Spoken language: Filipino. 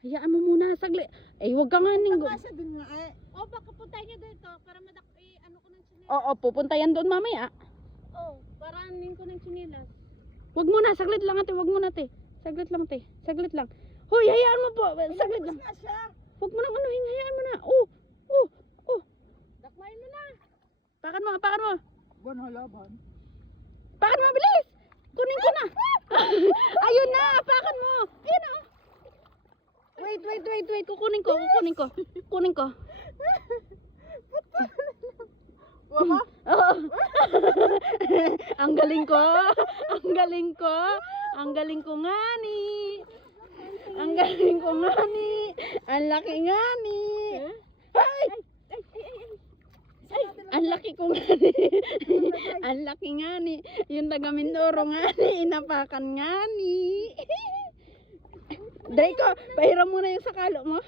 Hayaan mo muna saglit. Eh, wag ka nga ning. Pagkasa din nga eh. O, baka puntahan niyo dito para ano ko ng chinelas. Oo, pupuntayan doon mamaya. Oh, para anin ko ng chinelas. Wag muna, saglit lang ate, wag muna te. Saglit lang te, saglit lang. Hoy, hayaan mo po, saglit lang. Nga siya. Wag mo nang anuhin, hayaan mo na. Oh, oh, oh. Dakmain mo na. Pakan mo, pakan mo. Buwan halaban. Pakan mo, bilis. Kunin ko na. Ayun na, pakan mo. Ayun na. Wait. Kukunin ko. Kunin ko. Wama? Oo. Ang galing ko. Ang galing ko nga ni. Ang laki nga ni. Ay! Ang laki ko nga ni. Ang laki nga ni. Yung taga Mindoro nga ni. Inapakan nga ni. Draco, pahiram mo na yung sakalo mo.